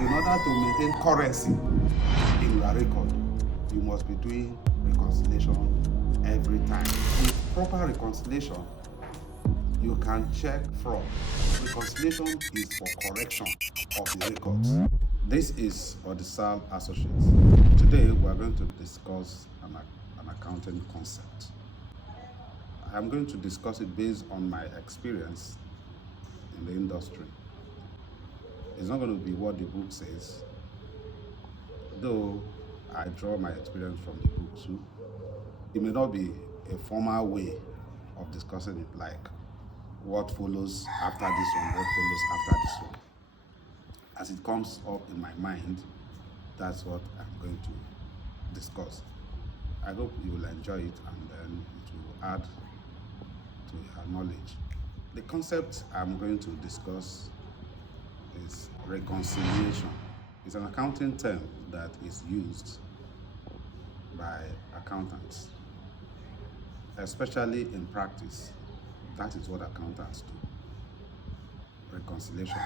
in order to maintain currency in your record, you must be doing reconciliation every time. With proper reconciliation, you can check fraud. Reconciliation is for correction of the records. This is Odisal Associates. Today we are going to discuss an accounting concept. I'm going to discuss it based on my experience in the industry. It's not going to be what the book says, though I draw my experience from the book too. It may not be a formal way of discussing it, like what follows after this one, what follows after this one. As it comes up in my mind, that's what I'm going to discuss. I hope you will enjoy it and then it will add to your knowledge. The concept I'm going to discuss is reconciliation. It's an accounting term that is used by accountants, especially in practice. That is what accountants do. Reconciliation.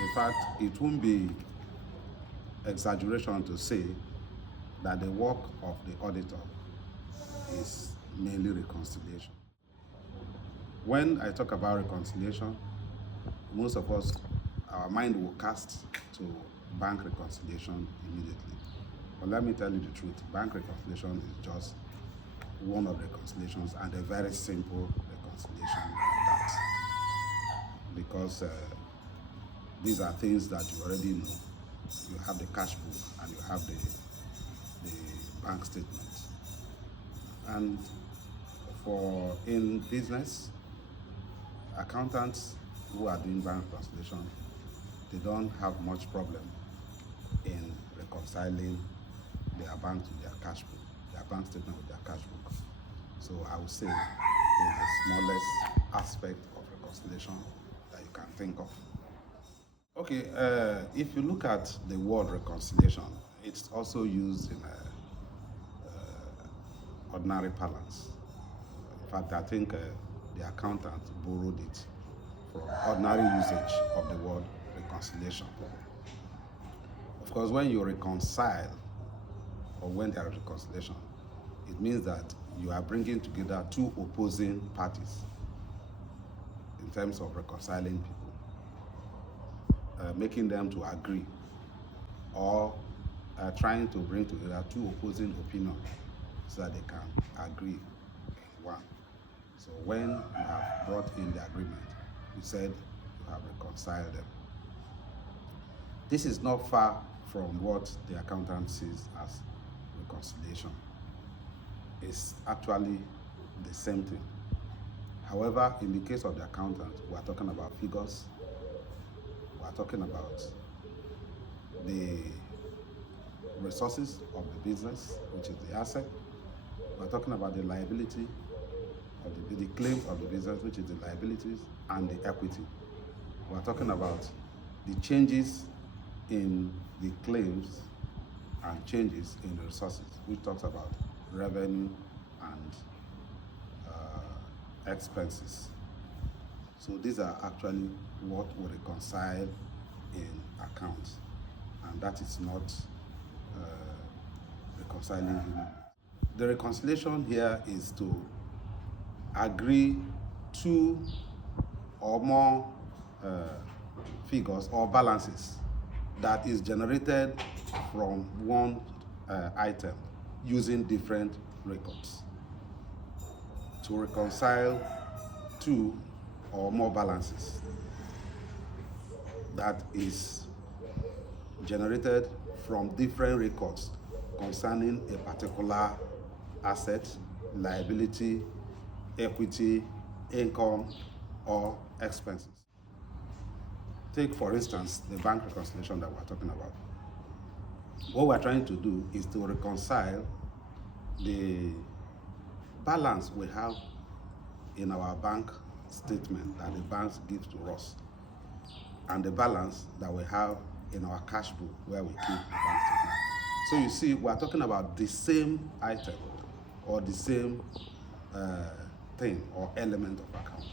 In fact, it won't be exaggeration to say that the work of the auditor is mainly reconciliation. When I talk about reconciliation, most of us, our mind will cast to bank reconciliation immediately. But let me tell you the truth, bank reconciliation is just one of the reconciliations, and a very simple reconciliation at that. Because these are things that you already know. You have the cash book and you have the bank statement. And in business, accountants who are doing bank reconciliation, they don't have much problem in reconciling their bank with their cash book, their bank statement with their cash book. So I would say it's the smallest aspect of reconciliation that you can think of. Okay, if you look at the word reconciliation, it's also used in ordinary parlance. In fact, I think the accountant borrowed it from ordinary usage of the word reconciliation. Of course, when you reconcile, or when there is reconciliation, it means that you are bringing together two opposing parties in terms of reconciling people, making them to agree, or trying to bring together two opposing opinions so that they can agree in one. So when you have brought in the agreement, you said you have reconciled them. This is not far from what the accountant sees as reconciliation. It's actually the same thing. However, in the case of the accountant, we are talking about figures. We are talking about the resources of the business, which is the asset. We are talking about the liability of the claims of the business, which is the liabilities, and the equity. We are talking about the changes in the claims and changes in the resources, which talks about revenue and expenses. So these are actually what we reconcile in accounts, and that is not reconciling human. The reconciliation here is to agree two or more figures or balances that is generated from one item using different records. To reconcile two or more balances that is generated from different records concerning a particular asset, liability, equity, income, or expenses. Take, for instance, the bank reconciliation that we're talking about. What we're trying to do is to reconcile the balance we have in our bank statement that the bank gives to us, and the balance that we have in our cash book where we keep the bank statement. So you see, we're talking about the same item or the same thing or element of account,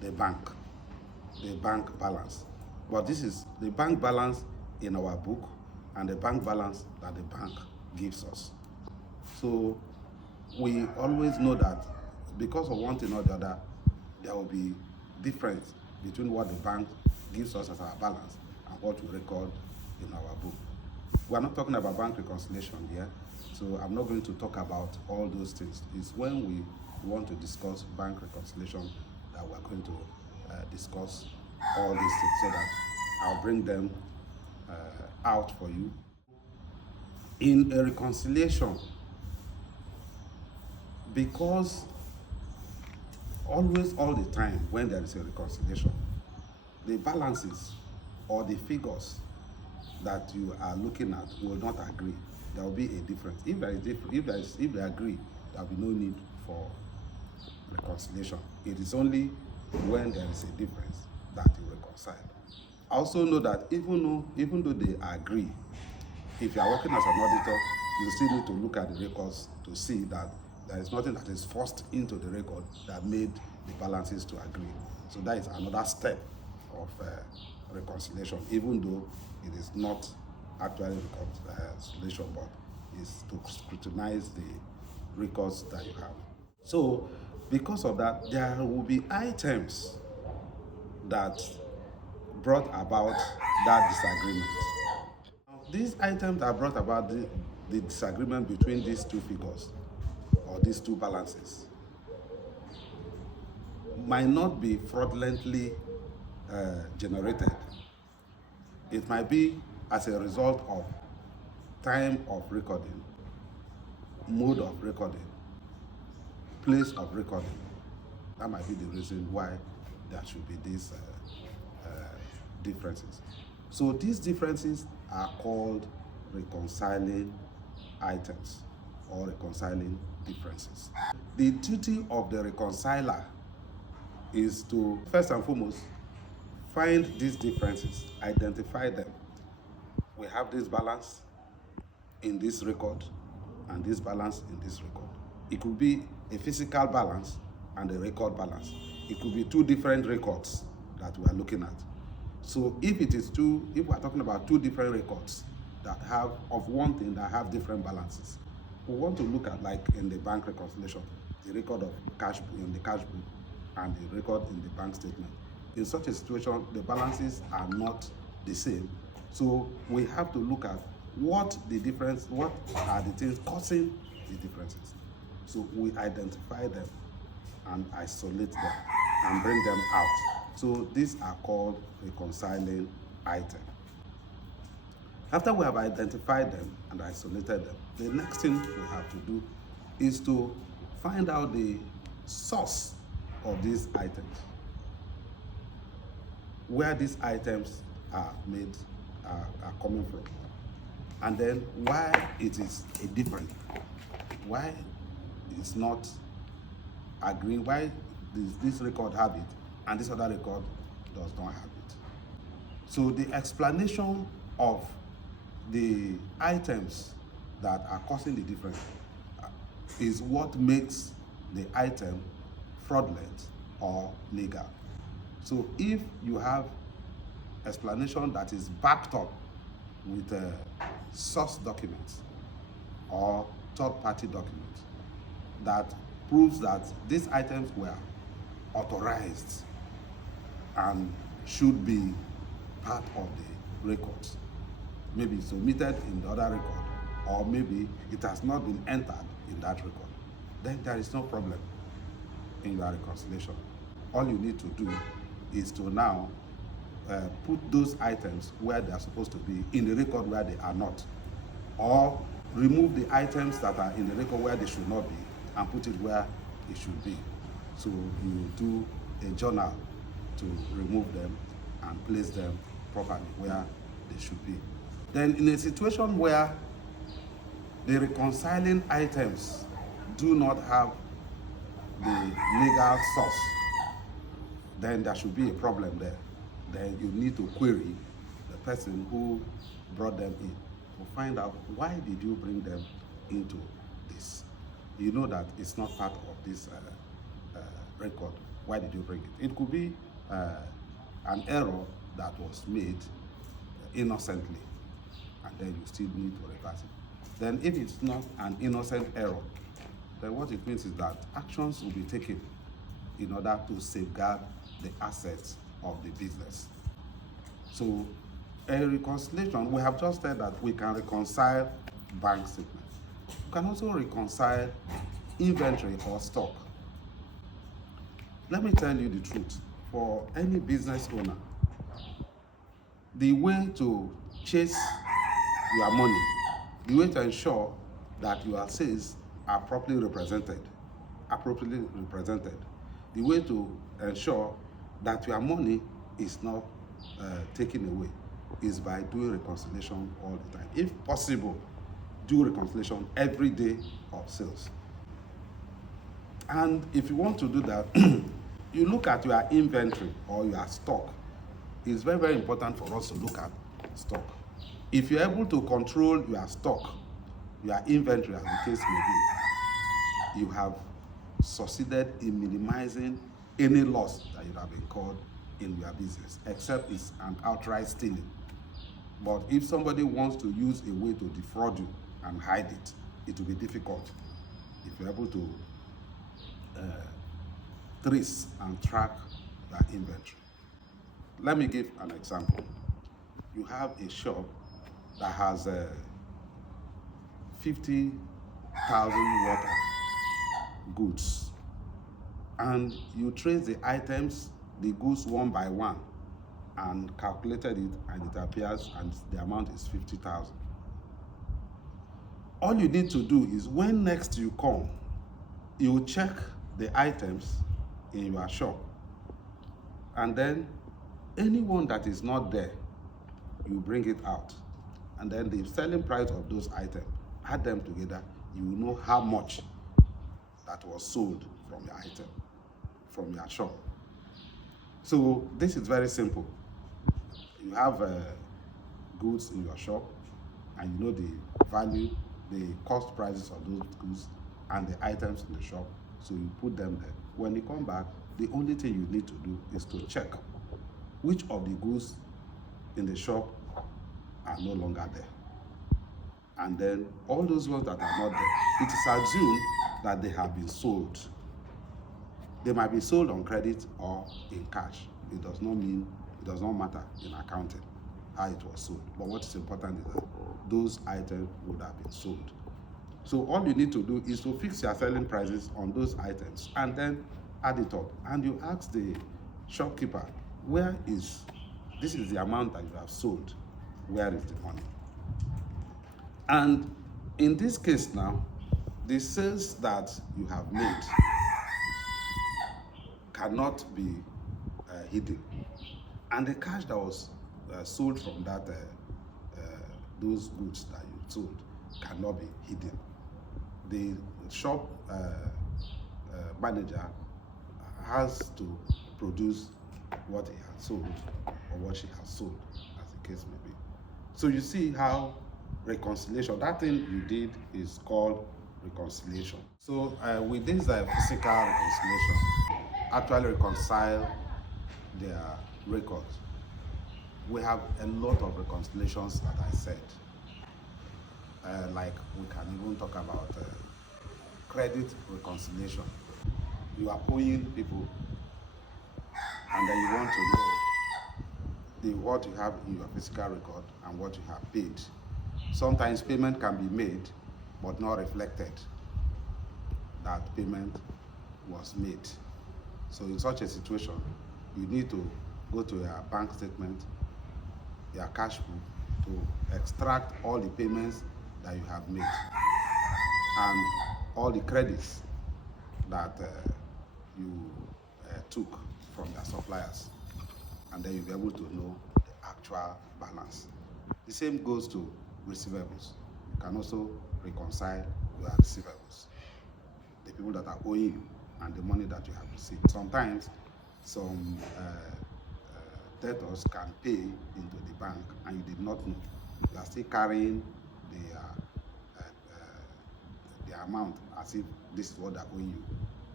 the bank balance. But this is the bank balance in our book and the bank balance that the bank gives us. So we always know that because of one thing or the other, there will be difference between what the bank gives us as our balance and what we record in our book. We are not talking about bank reconciliation here, so I'm not going to talk about all those things. It's when we want to discuss bank reconciliation that we're going to discuss all these things, so that I'll bring them out for you. In a reconciliation, because always, all the time, when there is a reconciliation, the balances or the figures that you are looking at will not agree. There will be a difference. If they agree, there will be no need for reconciliation. It is only when there is a difference that you reconcile. I also know that even though they agree, if you are working as an auditor, you still need to look at the records to see that there is nothing that is forced into the record that made the balances to agree. So that is another step of reconciliation, even though it is not actually reconciliation, but is to scrutinize the records that you have. So because of that, there will be items that brought about that disagreement. These items that brought about the disagreement between these two figures or these two balances might not be fraudulently generated. It might be as a result of time of recording, mode of recording, place of recording. That might be the reason why there should be these differences. So these differences are called reconciling items or reconciling differences. The duty of the reconciler is to, first and foremost, find these differences, identify them. We have this balance in this record and this balance in this record. It could be a physical balance and a record balance. It could be two different records that we are looking at. So if we're talking about two different records that have of one thing that have different balances, we want to look at, like in the bank reconciliation, the record of cash in the cash book and the record in the bank statement. In such a situation, the balances are not the same. So we have to look at what are the things causing the differences. So we identify them and isolate them and bring them out. So these are called reconciling items. After we have identified them and isolated them, the next thing we have to do is to find out the source of these items, where these items are coming from, and then why it is a different, why it's not agreeing, why this record have it and this other record does not have it. So the explanation of the items that are causing the difference is what makes the item fraudulent or legal. So if you have explanation that is backed up with source documents or third-party documents that proves that these items were authorized and should be part of the records, maybe it's omitted in the other record, or maybe it has not been entered in that record, then there is no problem in your reconciliation. All you need to do is to now put those items where they are supposed to be in the record where they are not, or remove the items that are in the record where they should not be and put it where it should be. So you do a journal to remove them and place them properly where they should be. Then in a situation where the reconciling items do not have the legal source, then there should be a problem there. Then you need to query the person who brought them in to find out, why did you bring them into this? You know that it's not part of this record. Why did you bring it? It could be an error that was made innocently. and then you still need to reverse it. Then if it's not an innocent error, then what it means is that actions will be taken in order to safeguard the assets of the business. So a reconciliation, we have just said that we can reconcile bank statements. We can also reconcile inventory or stock. Let me tell you the truth. For any business owner, the way to chase your money, the way to ensure that your sales are appropriately represented, the way to ensure that your money is not taken away is by doing reconciliation all the time. If possible, do reconciliation every day of sales. And if you want to do that, you look at your inventory or your stock. It's very, very important for us to look at stock. If you're able to control your stock, your inventory, as the case may be, you have succeeded in minimizing any loss that you have incurred in your business, except it's an outright stealing. But if somebody wants to use a way to defraud you and hide it, it will be difficult. If you're able to trace and track your inventory. Let me give an example. You have a shop that has 50,000 worth of goods, and you trace the items, the goods one by one, and calculated it, and it appears, and the amount is 50,000. All you need to do is when next you come, you check the items in your shop, and then anyone that is not there, you bring it out, and then the selling price of those items, add them together, you will know how much that was sold from your item, from your shop. So this is very simple. You have goods in your shop, and you know the value, the cost prices of those goods and the items in the shop, so you put them there. When you come back, the only thing you need to do is to check which of the goods in the shop are no longer there. And then all those ones that are not there, it is assumed that they have been sold. They might be sold on credit or in cash. It does not matter in accounting how it was sold. But what is important is that those items would have been sold. So all you need to do is to fix your selling prices on those items and then add it up. And you ask the shopkeeper, this is the amount that you have sold, where is the money? And in this case now, the sales that you have made cannot be hidden. And the cash that was sold from those goods that you sold cannot be hidden. The shop manager has to produce what he has sold or what she has sold, as the case may be. So you see how reconciliation, that thing you did is called reconciliation. So with this physical reconciliation, actually reconcile their records. We have a lot of reconciliations that I said. Like we can even talk about credit reconciliation. You are owing people, and then you want to know what you have in your physical record and what you have paid. Sometimes payment can be made but not reflected that payment was made. So in such a situation, you need to go to your bank statement, your cash book, to extract all the payments that you have made and all the credits that you took from your suppliers, and then you'll be able to know the actual balance. The same goes to receivables. You can also reconcile your receivables, the people that are owing you and the money that you have received. Sometimes some debtors can pay into the bank and you did not know. You are still carrying the amount as if this is what they're owing you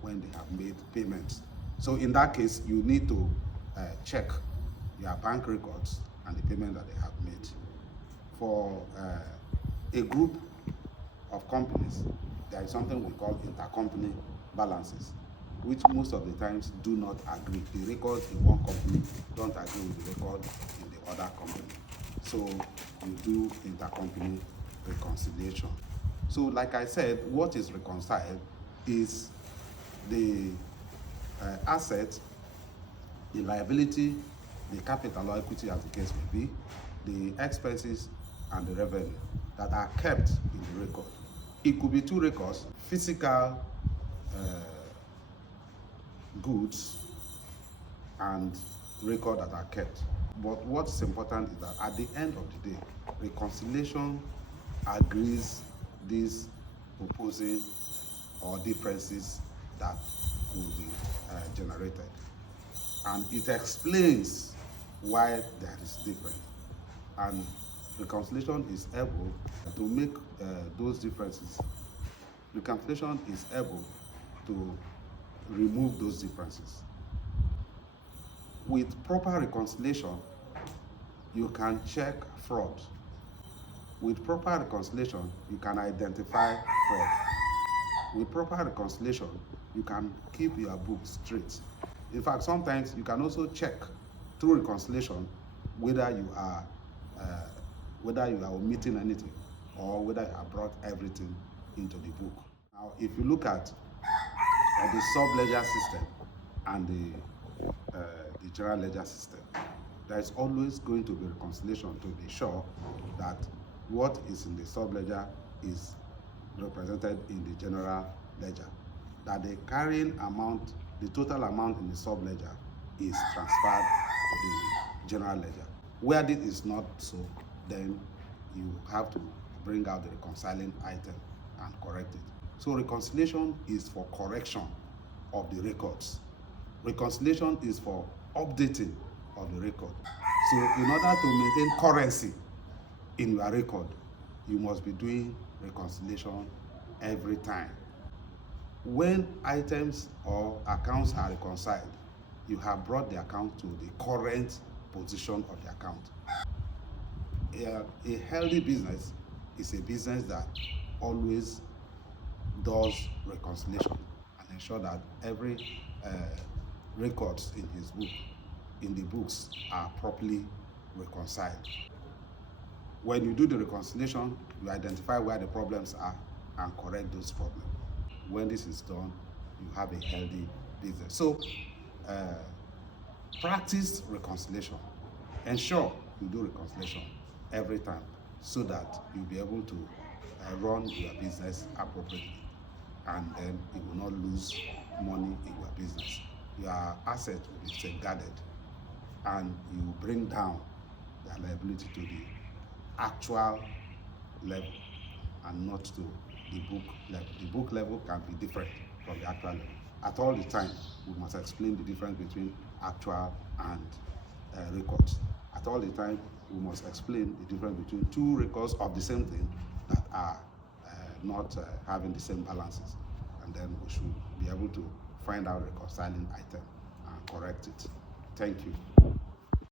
when they have made payments. So in that case, you need to check your bank records and the payment that they have made For a group of companies, there is something we call intercompany balances, which most of the times do not agree. The records in one company don't agree with the record in the other company. So you do intercompany reconciliation. So like I said, what is reconciled is the asset, the liability, the capital or equity as the case may be, the expenses and the revenue that are kept in the record. It could be two records, physical goods and record that are kept. But what's important is that at the end of the day, reconciliation agrees these proposing or differences that will be generated. And it explains why there is difference. And reconciliation is able to make those differences. Reconciliation is able to remove those differences. With proper reconciliation, you can check fraud. With proper reconciliation, you can identify fraud. With proper reconciliation, you can keep your books straight. In fact, sometimes you can also check through reconciliation whether you are omitting anything or whether you have brought everything into the book. Now, if you look at the sub-ledger system and the general ledger system, there is always going to be reconciliation to be sure that what is in the sub-ledger is represented in the general ledger, that the carrying amount, the total amount in the sub-ledger is transferred to the general ledger. Where this is not so, then you have to bring out the reconciling item and correct it. So reconciliation is for correction of the records. Reconciliation is for updating of the record. So in order to maintain currency in your record, you must be doing reconciliation every time. When items or accounts are reconciled, you have brought the account to the current position of the account. A healthy business is a business that always does reconciliation and ensure that every records in the books are properly reconciled. When you do the reconciliation, you identify where the problems are and correct those problems. When this is done, you have a healthy business. So practice reconciliation. Ensure you do reconciliation every time so that you'll be able to run your business appropriately, and then you will not lose money in your business. Your assets will be safeguarded and you bring down the liability to the actual level and not to the book level. The book level can be different from the actual level. At all the time, we must explain the difference between actual and records. At all the time, we must explain the difference between two records of the same thing that are not having the same balances. And then we should be able to find out reconciling item and correct it. Thank you.